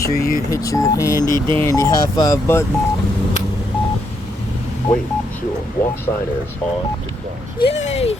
sure you hit your handy dandy high five button. Wait, sure. Walk sign is on to cross. Yay!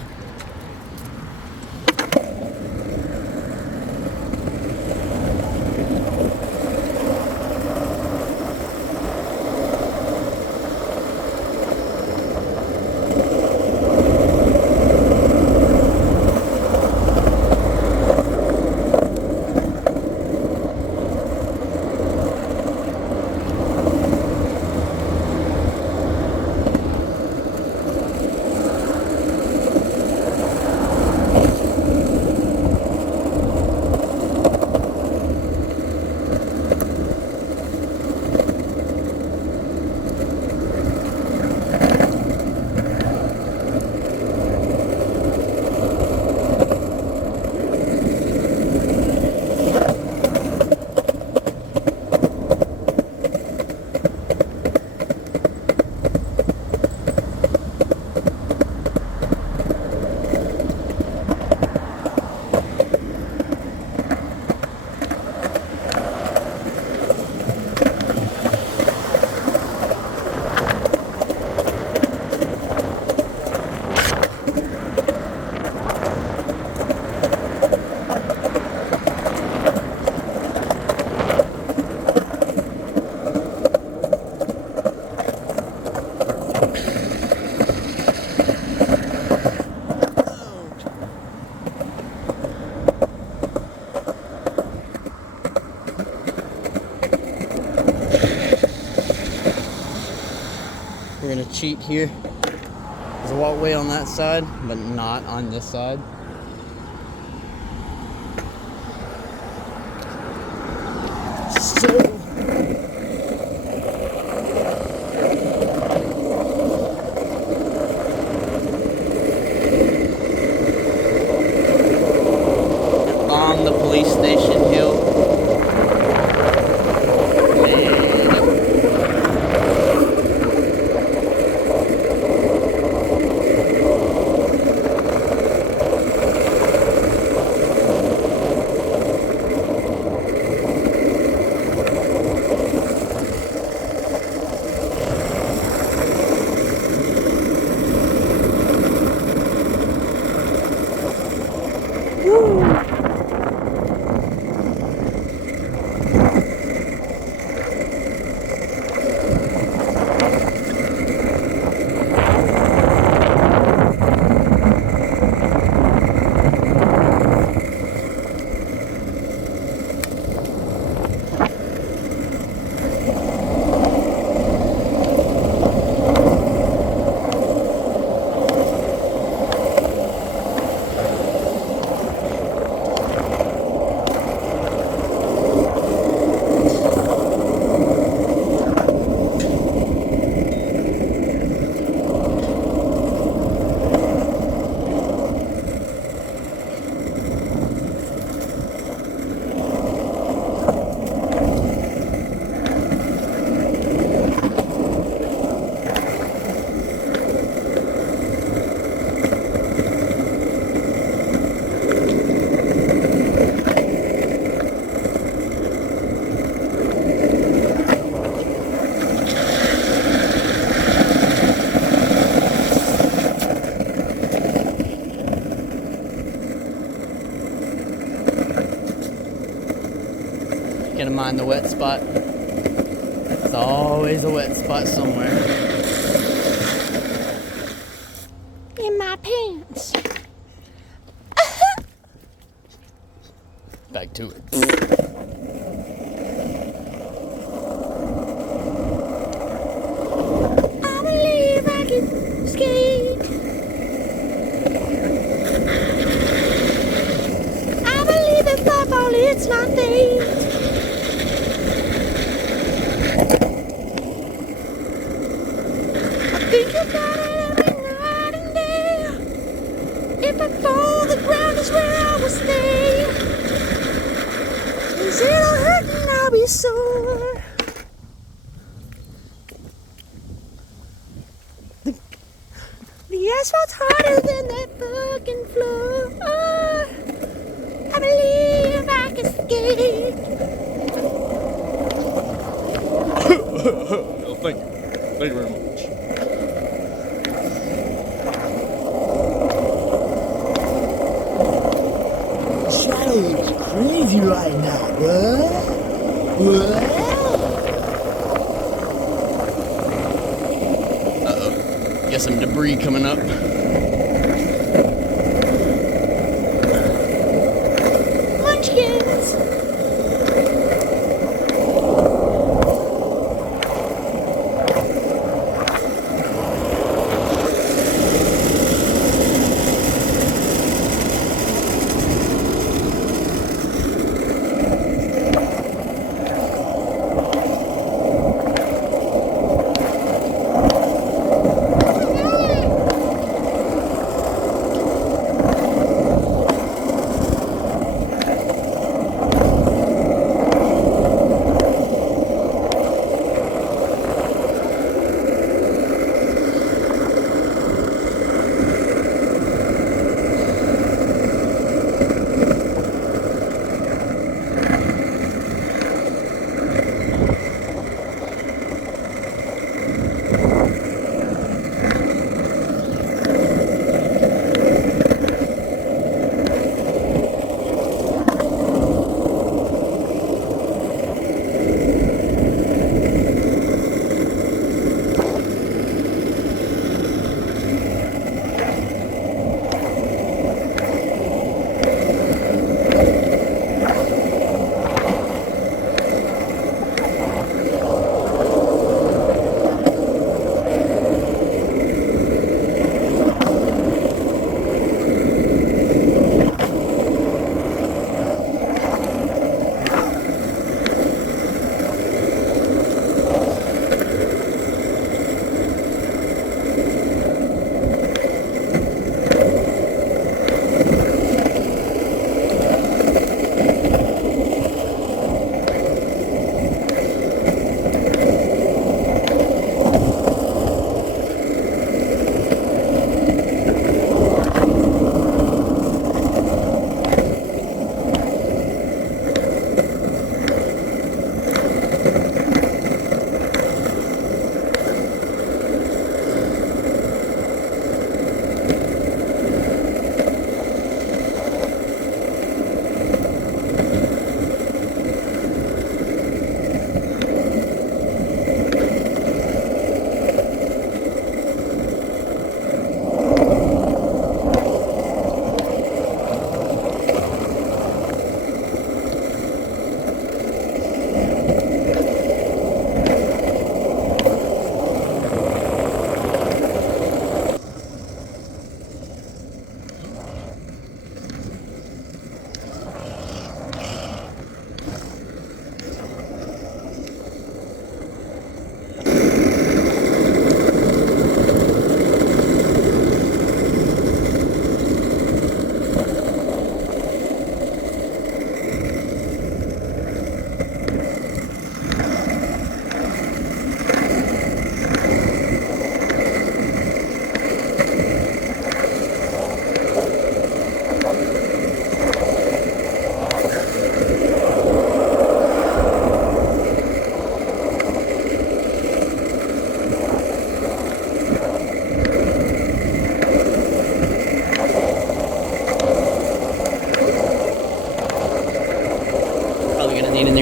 We're gonna cheat here. There's a walkway on that side, but not on this side. So on the police station hill. Gotta mind the wet spot. There's always a wet spot somewhere. In my pants. Back to it. I believe I can skate. I believe if I fall, it's not fate. Think about it every night and day. If I fall, the ground is where I will stay. 'Cause it'll hurt and I'll be sore. The asphalt's harder than that fucking floor. I believe I can skate. Oh, thank you. Thank you very much. Shadow looks crazy right now, what? What? Get some debris coming up. Munchkins!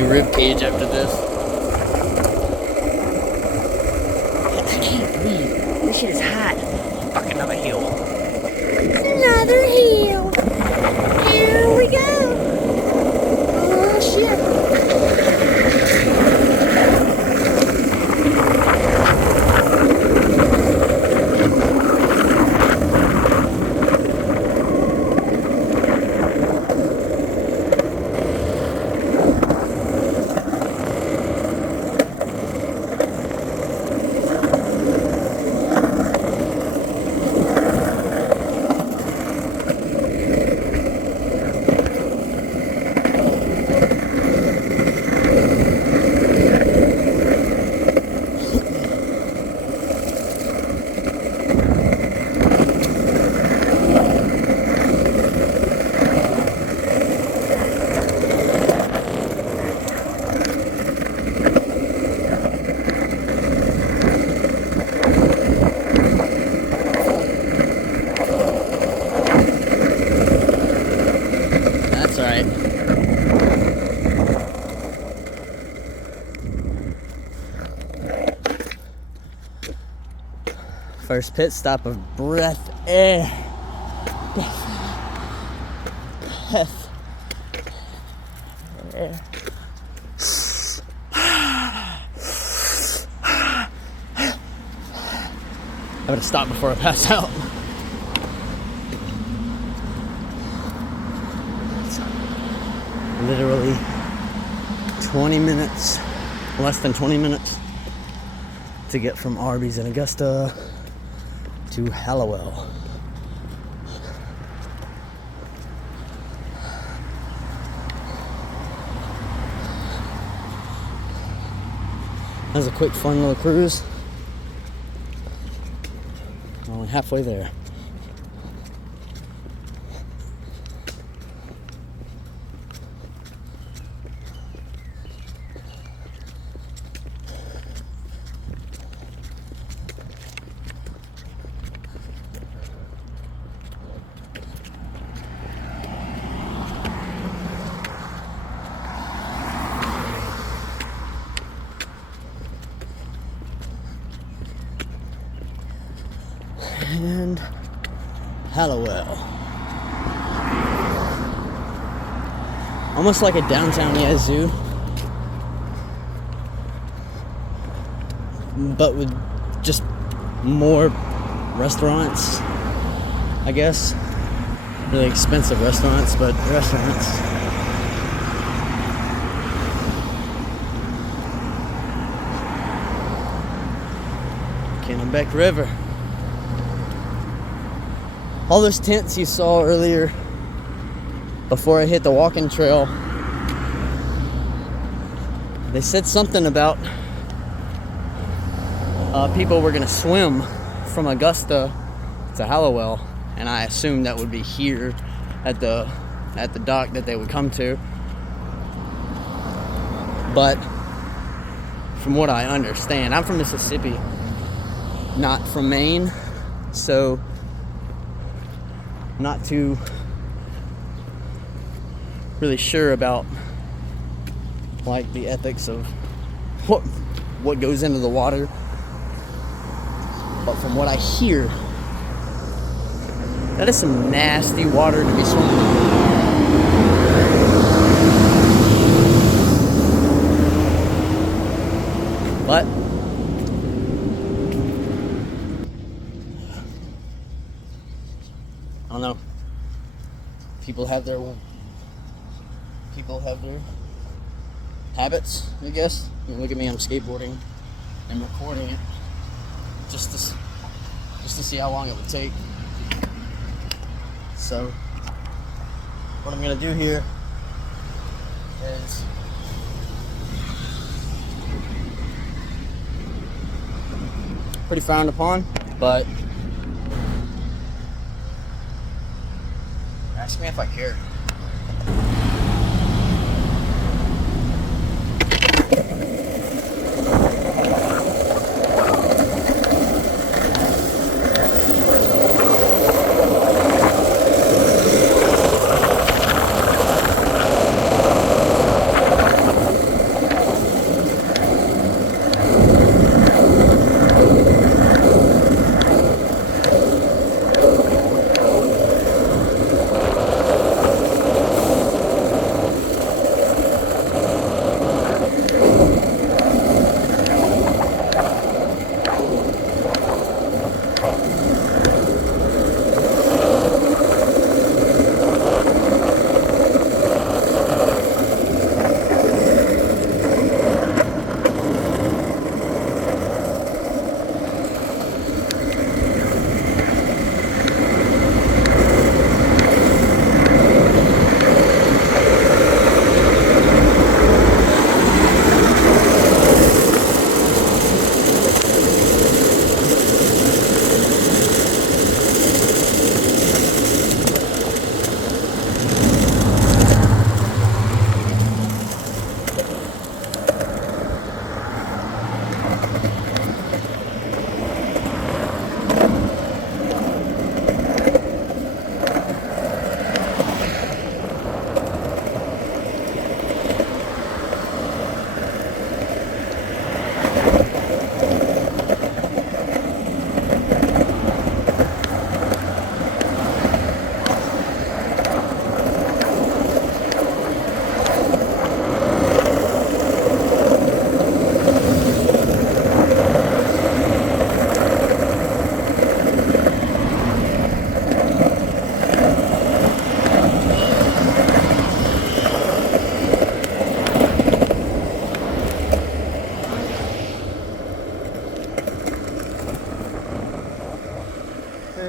rib cage after this. I can't breathe. This shit is hot. Fuck, another hill. Another hill. Here we go. Oh, shit. First pit stop of breath air. Breath air. I better stop before I pass out. It's literally 20 minutes, less than 20 minutes to get from Arby's in Augusta to Hallowell. That was a quick, fun little cruise. Only halfway there. And Hallowell. Almost like a downtown Yazoo, but with just more restaurants, I guess. Really expensive restaurants, but restaurants. Kennebec River. All those tents you saw earlier before I hit the walking trail, they said something about people were gonna swim from Augusta to Hallowell, and I assumed that would be here at the dock that they would come to. But from what I understand, I'm from Mississippi, not from Maine, so not too really sure about like the ethics of what goes into the water. But from what I hear, that is some nasty water to be swimming in. But I don't know. People have their habits, I guess. I mean, look at me, I'm skateboarding and recording it just to see how long it would take. So what I'm gonna do here is pretty frowned upon, but ask me if I care.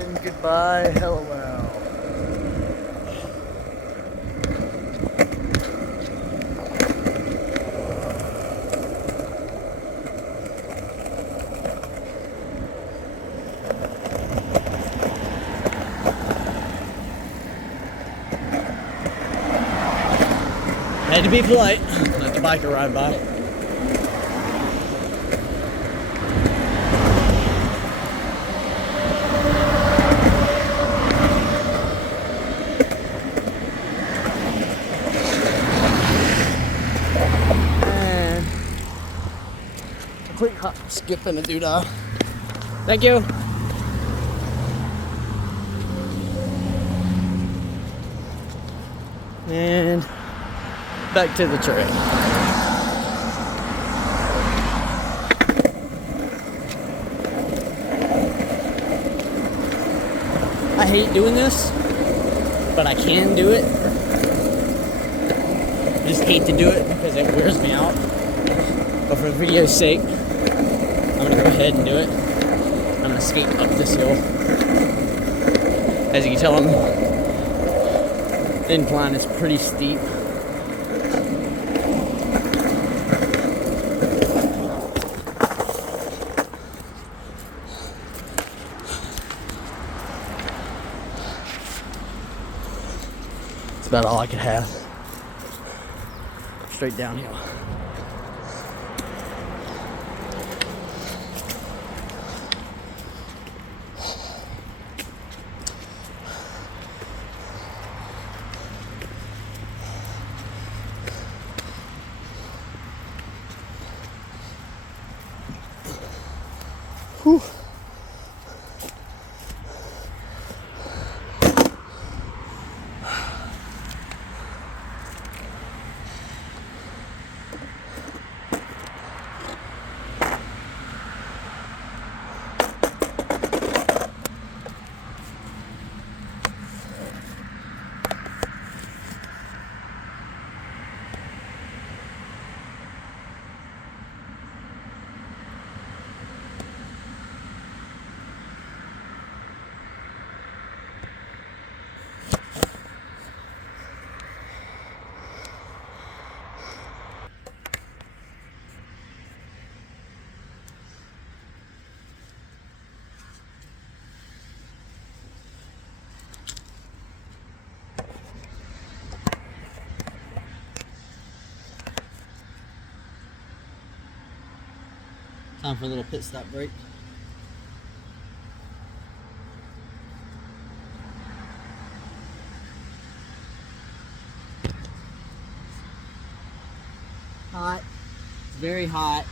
And goodbye, Hellowell. I had to be polite, let the biker ride by. And complete hop, skip, and a doodah. Thank you. And back to the trail. I hate doing this, but I can do it. I just hate to do it because it wears me out. But for the video's sake, I'm gonna go ahead and do it. I'm gonna skate up this hill. As you can tell, the incline is pretty steep. That's about all I could have. Straight downhill. Whew. Time for a little pit stop break. Hot. It's very hot.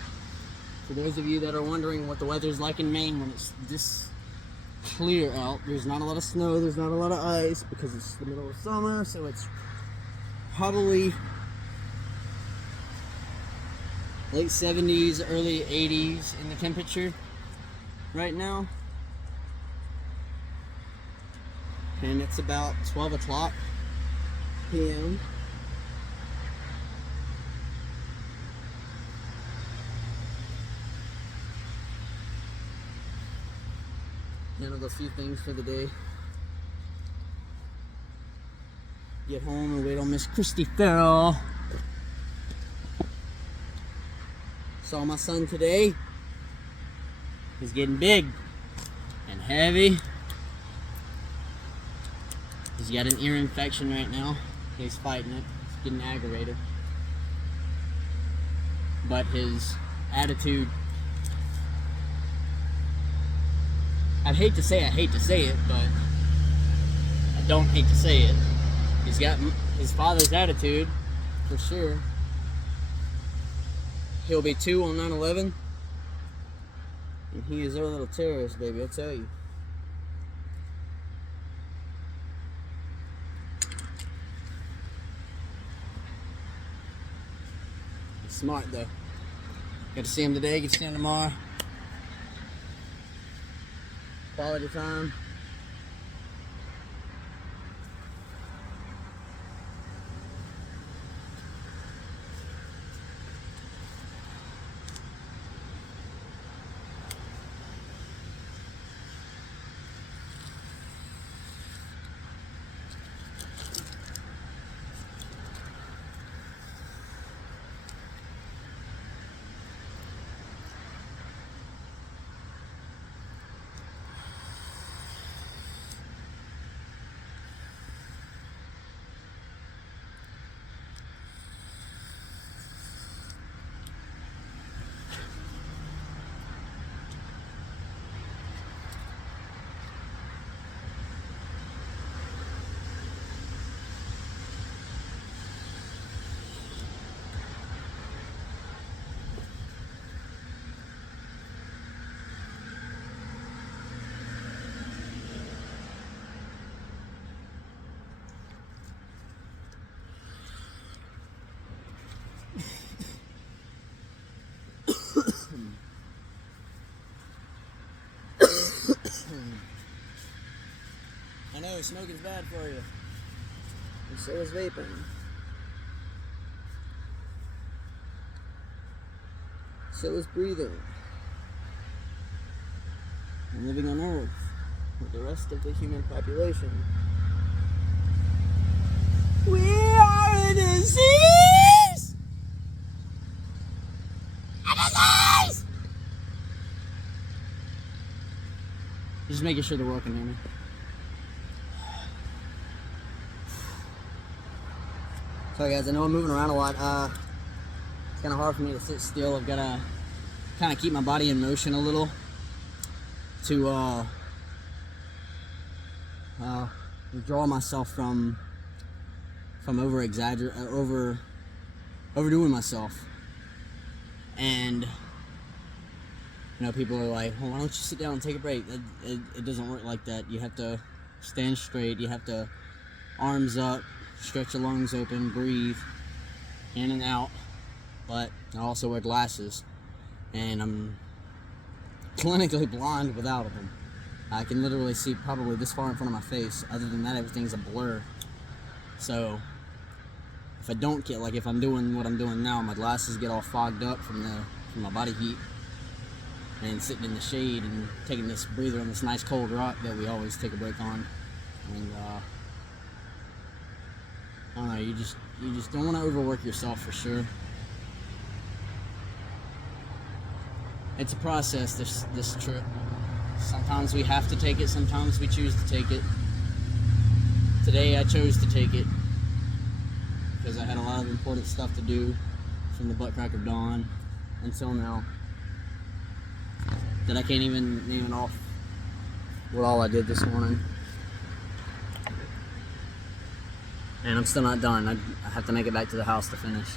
For those of you that are wondering what the weather's like in Maine when it's this clear out, there's not a lot of snow, there's not a lot of ice because it's the middle of summer, so it's probably late 70s, early 80s in the temperature right now. And it's about 12 o'clock p.m. Handled a few things for the day. Get home and wait on Miss Christy Farrell. Saw my son today. He's getting big and heavy. He's got an ear infection right now. He's fighting it. He's getting aggravated. But his attitude, I'd hate to say it, but I don't hate to say it. He's got his father's attitude, for sure. He'll be 2 on 9/11, and he is our little terrorist, baby, I tell you. He's smart, though. Get to see him today, get to see him tomorrow. Quality time. know smoking's bad for you. And so is vaping. So is breathing. And living on Earth with the rest of the human population. We are a disease! A disease! Just making sure the world can hear me. Sorry guys, I know I'm moving around a lot. It's kind of hard for me to sit still. I've got to kind of keep my body in motion a little to withdraw myself from overdoing myself. And you know, people are like, well, why don't you sit down and take a break? It doesn't work like that. You have to stand straight. You have to arms up, stretch your lungs open, breathe in and out. But I also wear glasses, and I'm clinically blind without them. I can literally see probably this far in front of my face. Other than that, everything's a blur. So if I don't get, like if I'm doing what I'm doing now, my glasses get all fogged up from my body heat, and sitting in the shade and taking this breather on this nice cold rock that we always take a break on. And I don't know, you just don't want to overwork yourself for sure. It's a process, this trip. Sometimes we have to take it, sometimes we choose to take it. Today I chose to take it because I had a lot of important stuff to do from the butt crack of dawn until now that I can't even name it off what all I did this morning. And I'm still not done. I have to make it back to the house to finish.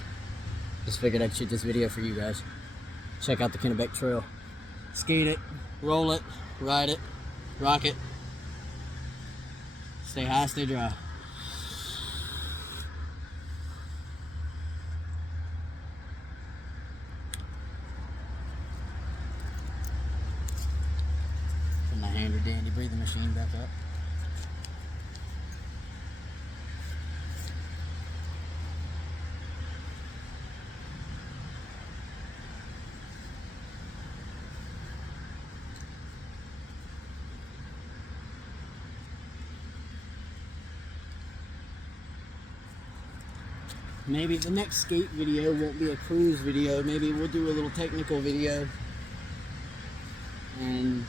Just figured I'd shoot this video for you guys. Check out the Kennebec Trail. Skate it, roll it, ride it, rock it. Stay high, stay dry. Put my handy dandy breathing machine back up. Maybe the next skate video won't be a cruise video. Maybe we'll do a little technical video and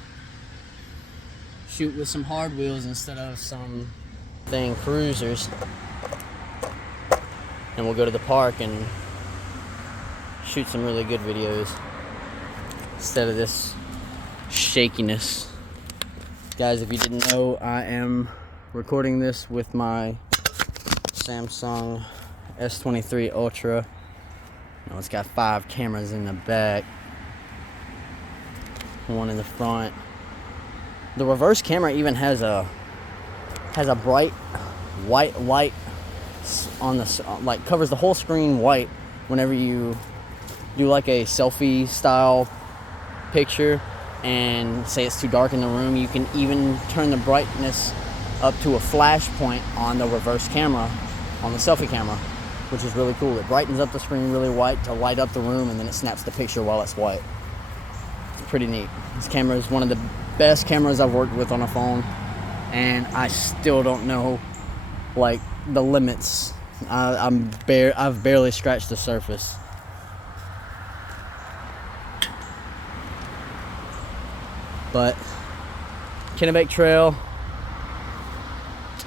shoot with some hard wheels instead of some thing cruisers. And we'll go to the park and shoot some really good videos instead of this shakiness. Guys, if you didn't know, I am recording this with my Samsung S23 Ultra. You know, it's got 5 cameras in the back, 1 in the front. The reverse camera even has a bright white light on the, like, covers the whole screen white whenever you do like a selfie style picture and say it's too dark in the room. You can even turn the brightness up to a flash point on the reverse camera, on the selfie camera, which is really cool. It brightens up the screen really white to light up the room, and then it snaps the picture while it's white. It's pretty neat. This camera is one of the best cameras I've worked with on a phone, and I still don't know, like, the limits. I've barely scratched the surface. But Kennebec Trail,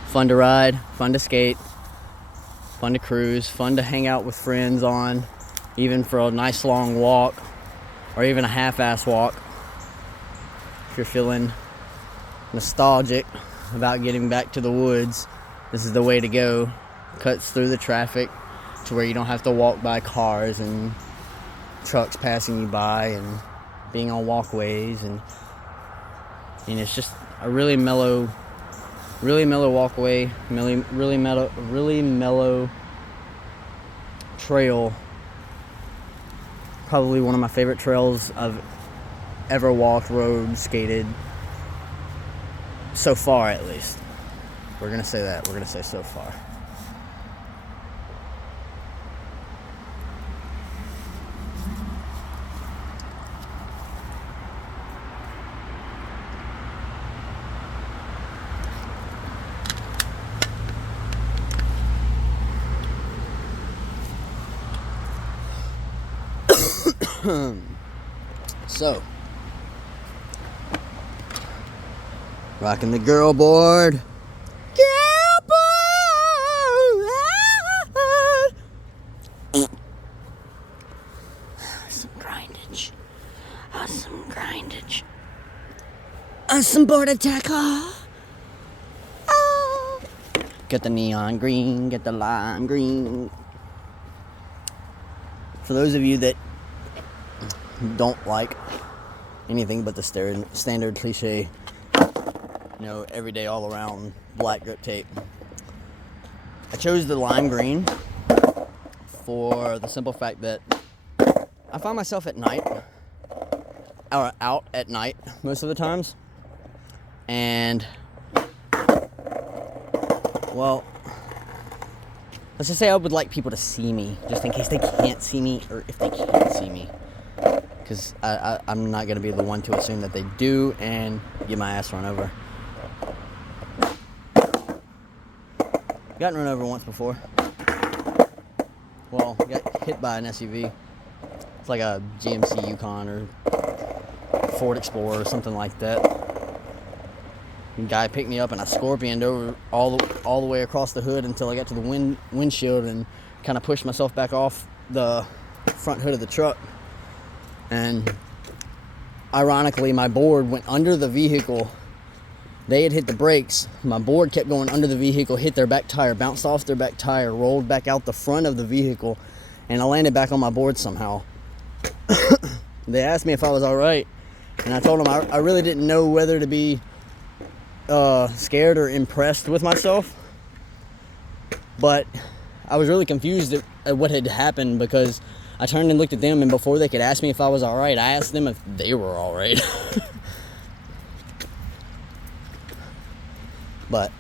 fun to ride, fun to skate, fun to cruise, fun to hang out with friends on, even for a nice long walk, or even a half-ass walk. If you're feeling nostalgic about getting back to the woods, this is the way to go. Cuts through the traffic to where you don't have to walk by cars and trucks passing you by and being on walkways, and it's just a really mellow walkway, really mellow trail. Probably one of my favorite trails I've ever walked, rode, skated, so far at least. We're gonna say that. We're gonna say so far. So, rocking the girl board. Girl board. Some grindage. Some grindage. Some border tackle. Oh. Get the neon green. Get the lime green. For those of you that don't like anything but the standard cliche, everyday all around black grip tape, I chose the lime green for the simple fact that I find myself at night, or out at night most of the times, and well, let's just say I would like people to see me, just in case they can't see me, or if they can't see me. Because I'm not going to be the one to assume that they do and get my ass run over. Gotten run over once before. Well, got hit by an SUV. It's like a GMC Yukon or Ford Explorer or something like that. The guy picked me up and I scorpioned over all the way across the hood until I got to the windshield and kind of pushed myself back off the front hood of the truck. And ironically, my board went under the vehicle. They had hit the brakes. My board kept going under the vehicle, hit their back tire, bounced off their back tire, rolled back out the front of the vehicle, and I landed back on my board somehow. They asked me if I was all right, and I told them I really didn't know whether to be scared or impressed with myself. But I was really confused at what had happened, because I turned and looked at them, and before they could ask me if I was all right, I asked them if they were all right. But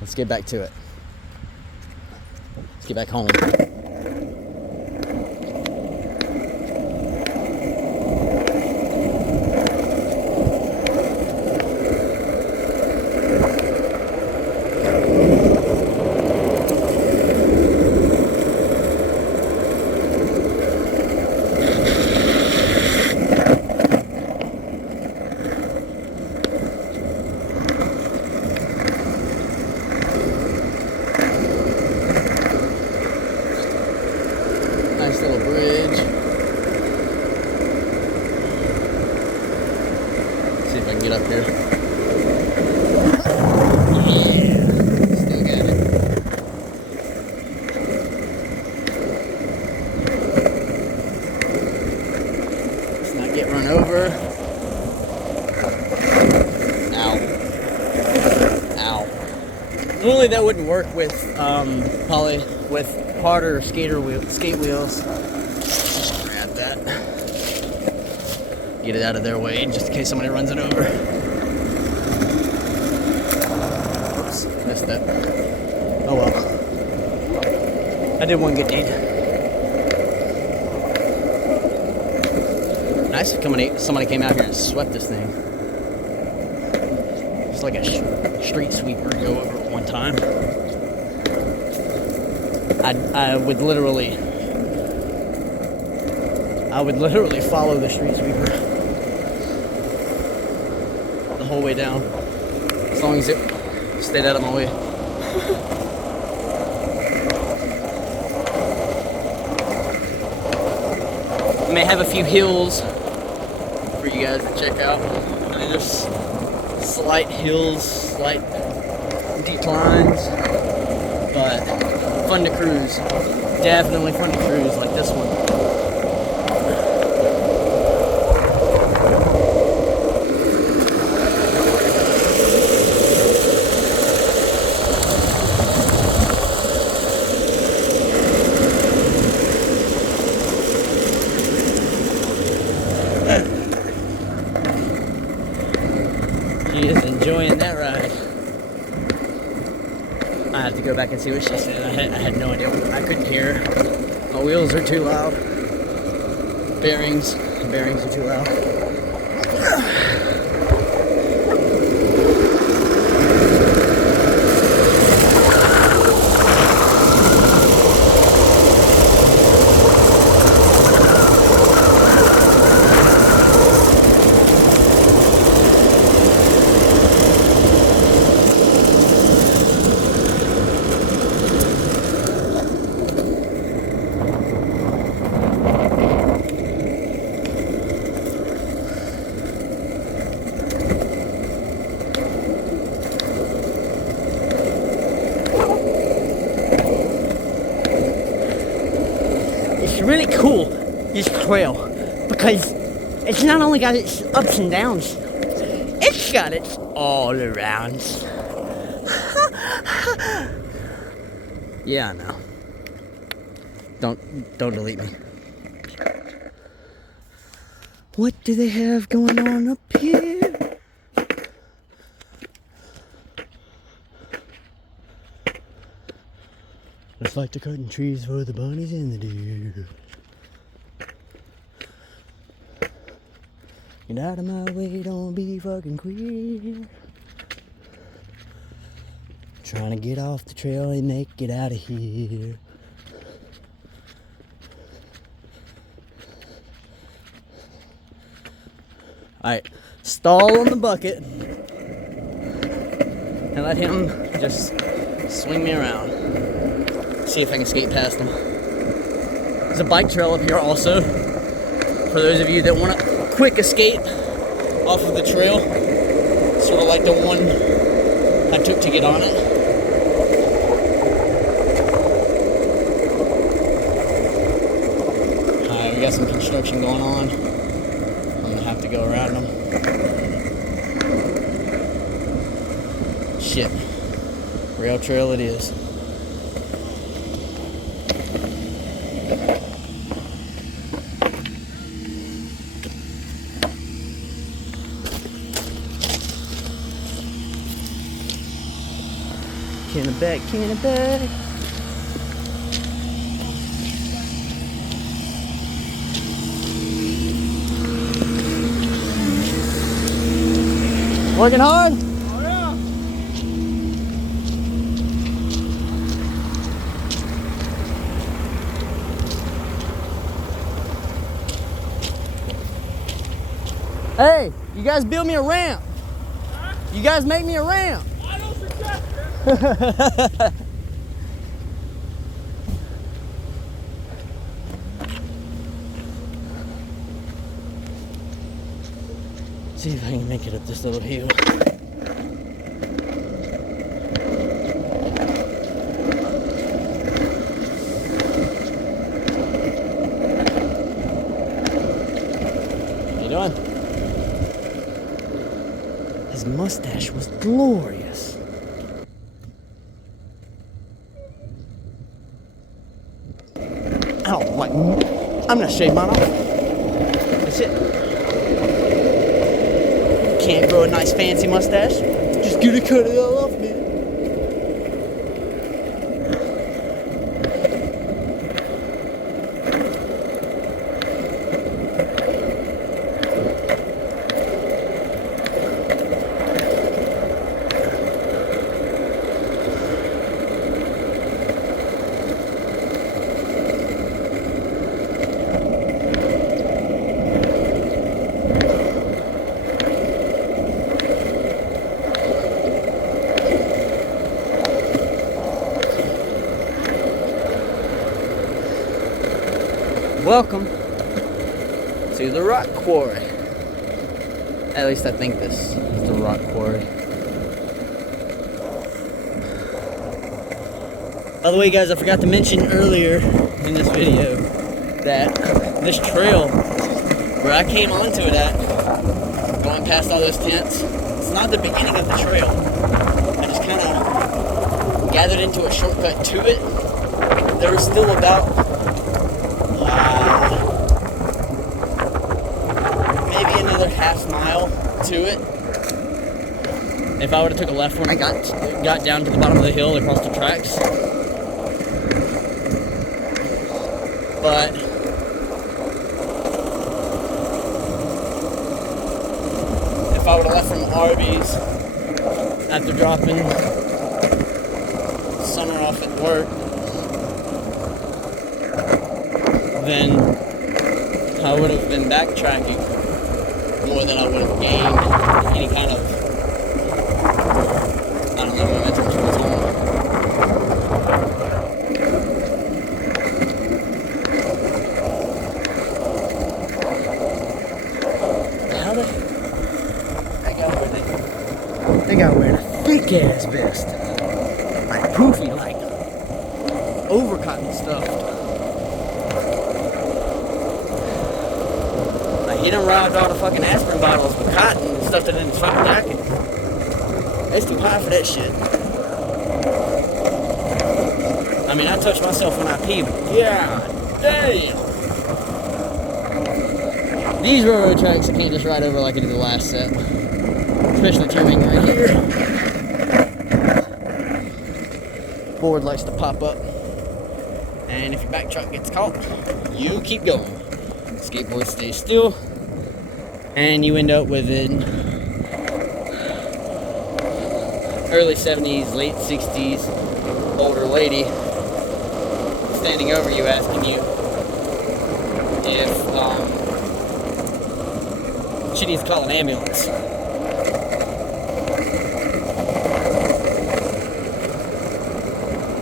let's get back to it. Let's get back home. Nice little bridge. See if I can get up here. Yeah, still got it. Let's not get run over. Ow. Ow. Normally that wouldn't work with probably with harder skate wheels. Just grab that. Get it out of their way just in case somebody runs it over. Oops, missed that. Oh well. I did one good deed. Nice if somebody came out here and swept this thing. Just like a street sweeper go over it one time. I would literally follow the street sweeper the whole way down, as long as it stayed out of my way. I may have a few hills for you guys to check out. I mean, there's slight hills, slight declines, but fun to cruise. Definitely fun to cruise like this one. She is enjoying that ride. back and see what she said. I had no idea. I couldn't hear. My wheels are too loud. Bearings are too loud. It's really cool, this trail, because it's not only got its ups and downs, it's got its all arounds. Yeah, I know. Don't delete me. What do they have going on up here? Looks like they're cutting trees for the bunnies and the deer. Get out of my way, don't be fucking queer. Trying to get off the trail and make it out of here. Alright, stall on the bucket and let him just swing me around. See if I can skate past him. There's a bike trail up here also. For those of you that want a quick escape off of the trail, sort of like the one I took to get on it. We got some construction going on. I'm gonna have to go around them. Shit. Rail trail it is. Kennebec. Working hard? Oh, yeah. Hey, you guys build me a ramp. You guys make me a ramp. I don't suggest it. See if I can make it up this little hill. How you doing? His mustache was glorious. I don't like. I'm gonna shave mine off. That's it. Can't grow a nice fancy mustache. Just gonna cut it all off, man. Welcome to the rock quarry. At least I think this is the rock quarry. By the way, guys, I forgot to mention earlier in this video that this trail, where I came onto it at, going past all those tents, it's not the beginning of the trail. I just kind of gathered into a shortcut to it. There was still about maybe another half mile to it. if I would have took a left when I got down to the bottom of the hill across the tracks. But if I would have left from Arby's after dropping Summer off at work, then I would have been backtracking more than I would have gained any kind of, I don't know, momentum towards home. How the they got wearing a thick ass vest, like poofy, like overcut and stuff. Like he done robbed all the fucking aspirin bottles with cotton and stuffed it in his fucking jacket. It's too high for that shit. I mean, I touch myself when I pee, but yeah, damn. These railroad tracks I can't just ride over like I did the last set. Especially turning right here. Board likes to pop up. And if your back truck gets caught, you keep going. Skateboard stays still. And you end up with an early 70s, late 60s older lady standing over you asking you if she needs to call an ambulance.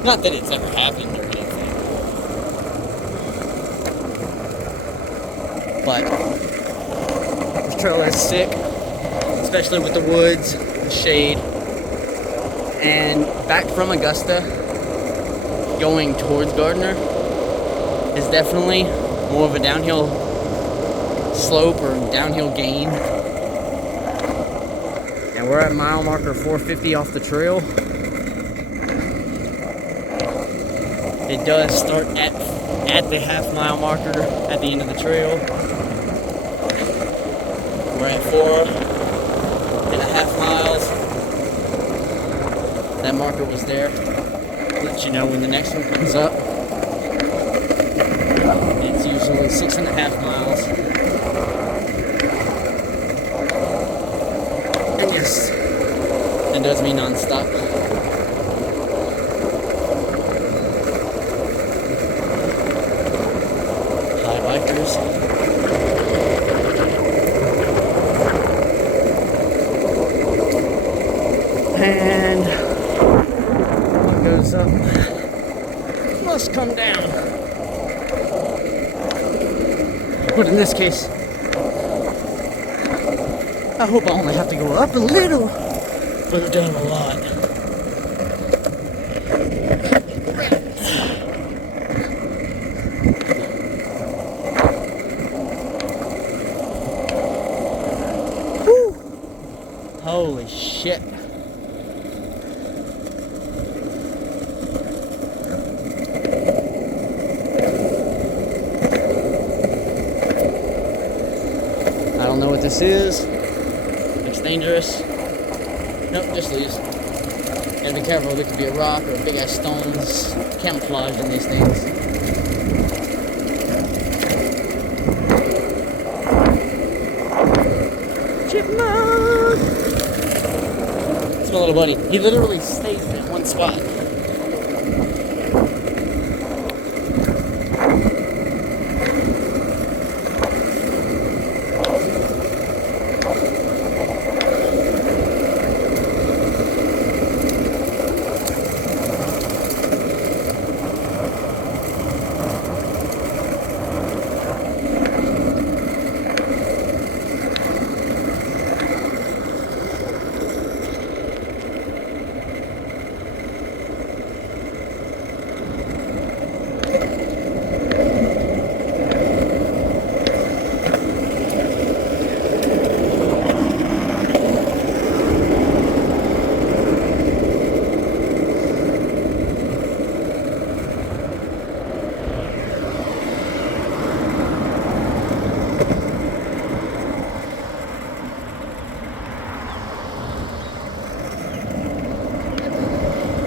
Not that it's ever happened or anything. But this trailer is sick, especially with the woods, the shade. And back from Augusta, going towards Gardner is definitely more of a downhill slope or downhill gain. And we're at mile marker 450 off the trail. It does start at the half-mile marker at the end of the trail. We're at 4.5 miles. That marker was there. Let you know when the next one comes up. It's usually 6.5 miles. And yes, it does mean non-stop. Bikers. And what goes up must come down. But in this case, I hope I only have to go up a little, but down a lot. Holy shit. I don't know what this is. Looks dangerous. Nope, just leaves. Gotta be careful, there could be a rock or a big ass stones camouflaged in these things. Chipmunk! It's my little buddy. He literally stays in one spot.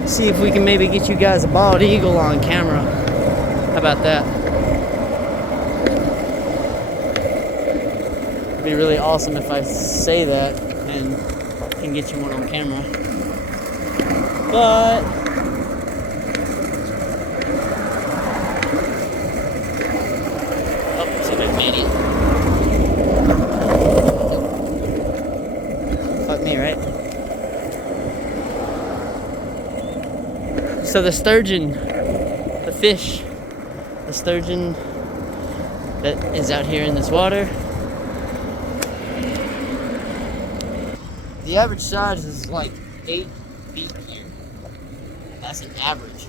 See if we can maybe get you guys a bald eagle on camera. How about that? It'd be really awesome if I say that and can get you one on camera. But oh, see if I made it. Fuck me, right? So the sturgeon, the fish, the sturgeon that is out here in this water, the average size is like 8 feet here. That's an average.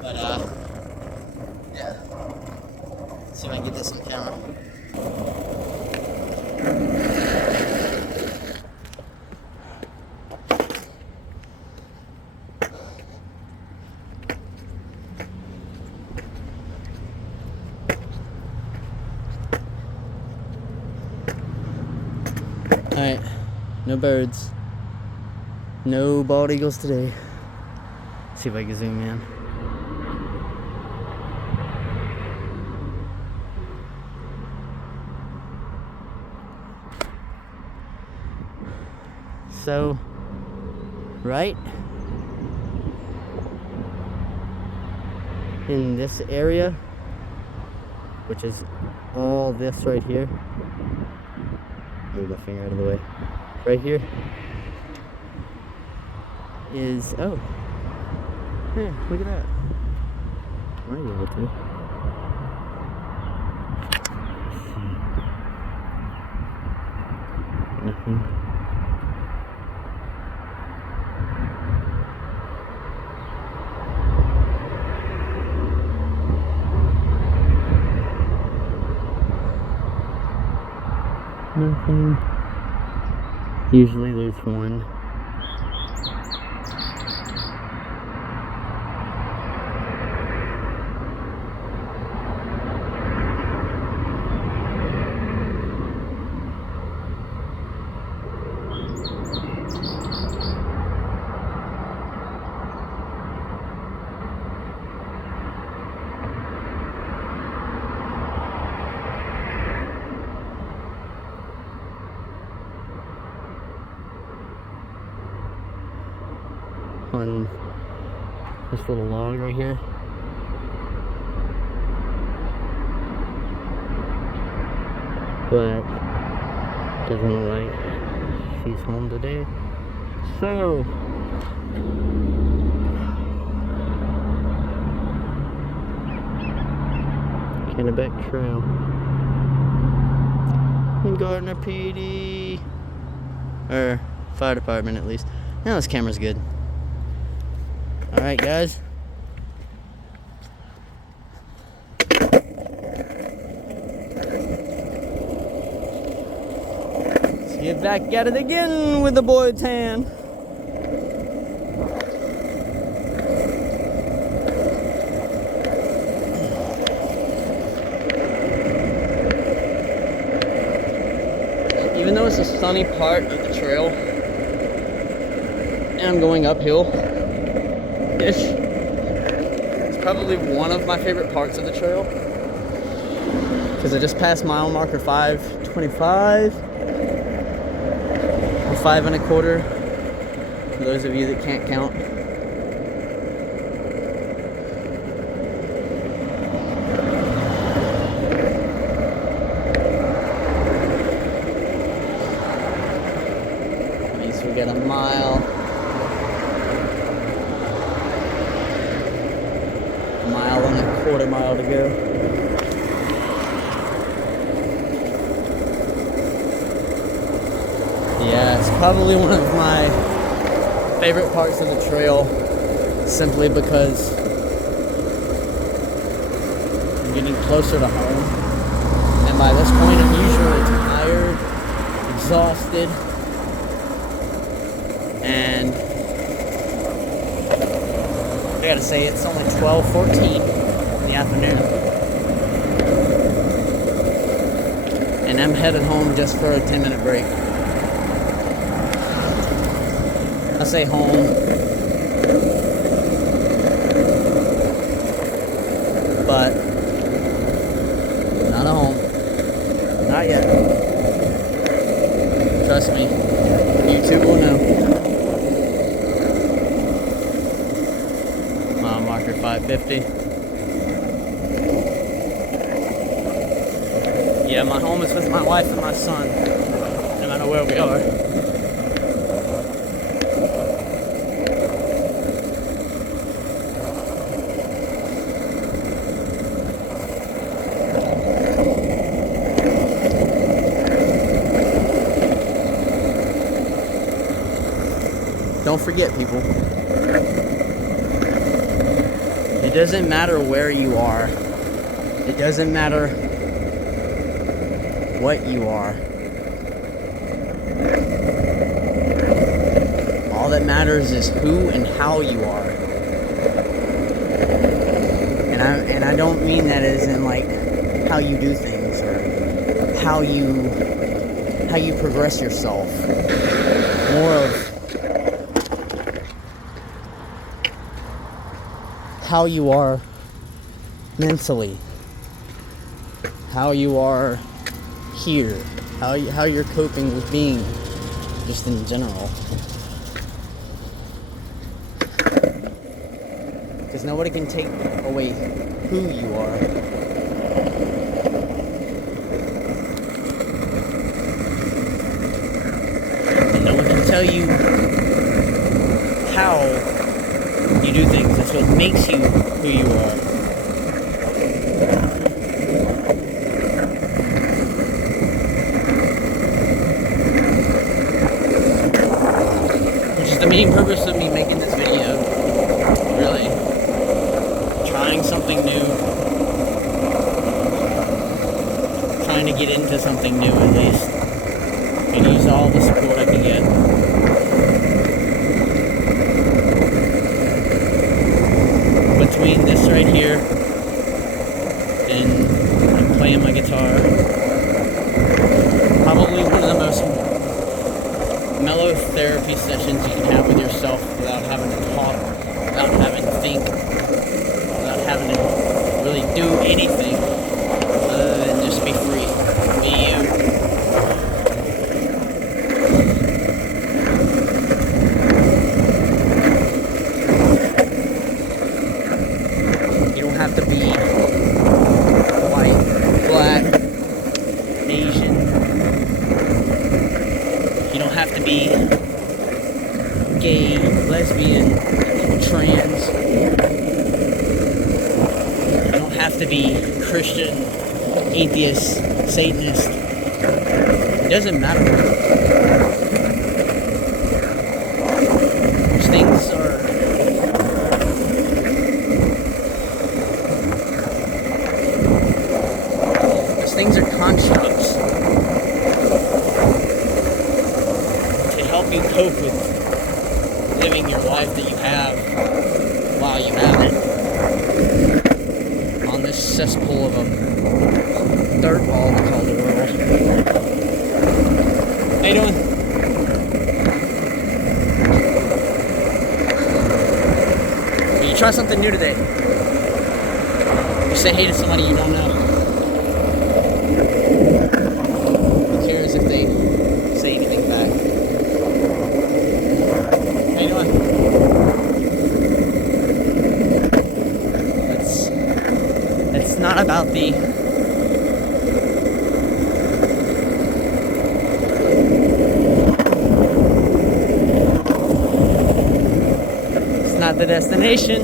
But yeah. See if I can get this on camera. Alright, no birds. No bald eagles today. See if I can zoom in. So, right in this area, which is all this right here, move my finger out of the way, right here is, oh, yeah, look at that. Where are you able to? Nothing. Nothing. Usually there's one. On this little log right here. But doesn't look like she's home today. So Kennebec Trail in Gardner PD, or fire department at least. Now this camera's good. Alright guys, let's get back at it again with the boy tan. Even though it's a sunny part of the trail and I'm going uphill, it's probably one of my favorite parts of the trail because I just passed mile marker 525 or 5 1/4 for those of you that can't count. Means we got a mile. Mile and a 1/4 mile to go. Yeah, it's probably one of my favorite parts of the trail simply because I'm getting closer to home. And by this point I'm usually tired, exhausted, and I gotta say, it's only 12:14 in the afternoon. I'm headed home just for a 10-minute break. I say home, but not at home. Not yet. Trust me. YouTube will know. Mile marker 550. Yeah, my home is with my wife and my son, no matter where we are. Don't forget, people. It doesn't matter where you are. It doesn't matter what you are. All that matters is who and how you are. And I don't mean that as in like how you do things or how you progress yourself. More of how you are mentally, how you are here, how you're coping with being just in general. Because nobody can take away who you are. And no one can tell you how you do things. That's what makes you who you are. Which is the main purpose of me making this video. Really. Trying something new. Trying to get into something new at least. And use all the support I can get. Between this right here and I'm playing my guitar, probably one of the most mellow therapy sessions you can have with yourself without having to talk, without having to think, without having to really do anything other than just be free, be you. Have to be white, black, Asian. You don't have to be gay, lesbian, trans. You don't have to be Christian, atheist, Satanist. It doesn't matter. Those things are constructs to help you cope with living your life that you have while you have it on this cesspool of a dirt ball we call the world. How you doing? Will you try something new today? You say hey to somebody you don't know. Who cares if they say anything back? How you doing? It's not about the destination,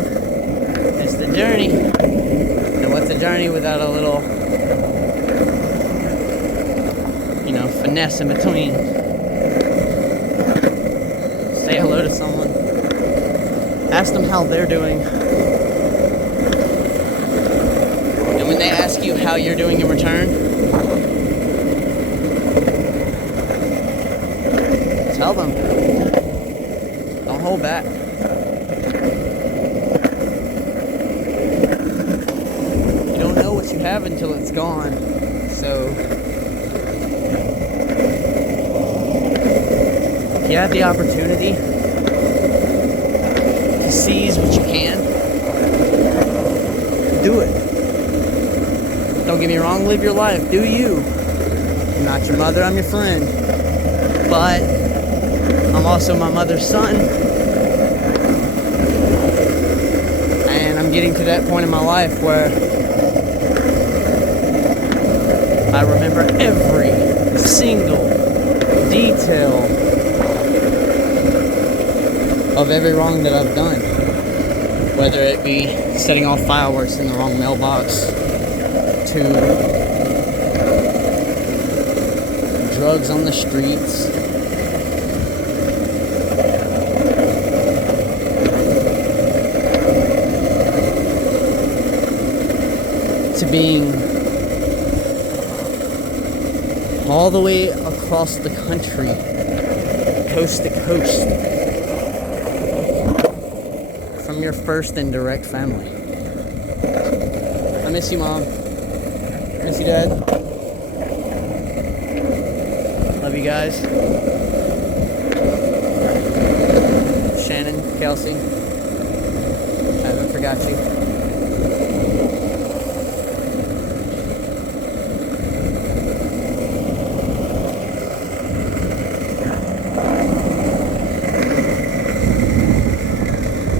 it's the journey. And what's a journey without a little, finesse in between? Say hello to someone. Ask them how they're doing. And when they ask you how you're doing in return, tell them. Don't hold back. You don't know what you have until it's gone. So If you have the opportunity to seize what you can, do it. Don't get me wrong, live your life. Do you. I'm not your mother, I'm your friend. But I'm also my mother's son. And I'm getting to that point in my life where I remember every single detail of every wrong that I've done. Whether it be setting off fireworks in the wrong mailbox, to drugs on the streets, to being all the way across the country, coast to coast, from your first and direct family. I miss you, Mom. Miss you, Dad. Love you guys. Shannon, Kelsey. I haven't forgot you.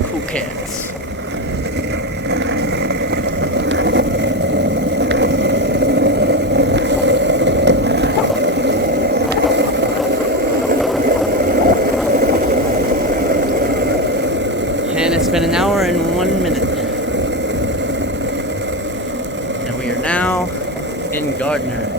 Cool cats. And it's been an hour and 1 minute. And we are now in Gardner.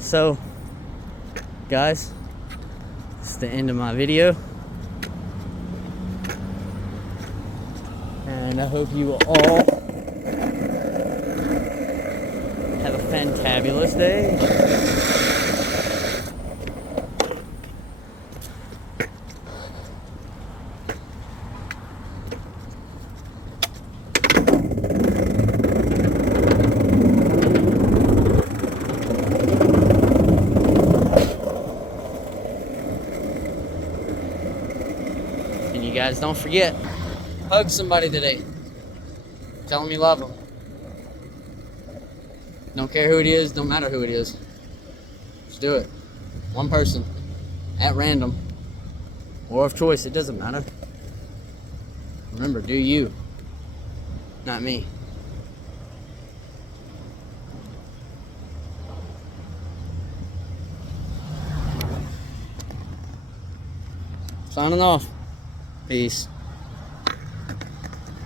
So, guys, this is the end of my video. And I hope you all have a fantabulous day. And you guys don't forget, hug somebody today. Tell them you love them. Don't care who it is, don't matter who it is. Just do it. One person. At random. Or of choice, it doesn't matter. Remember, do you. Not me. Signing off. Peace.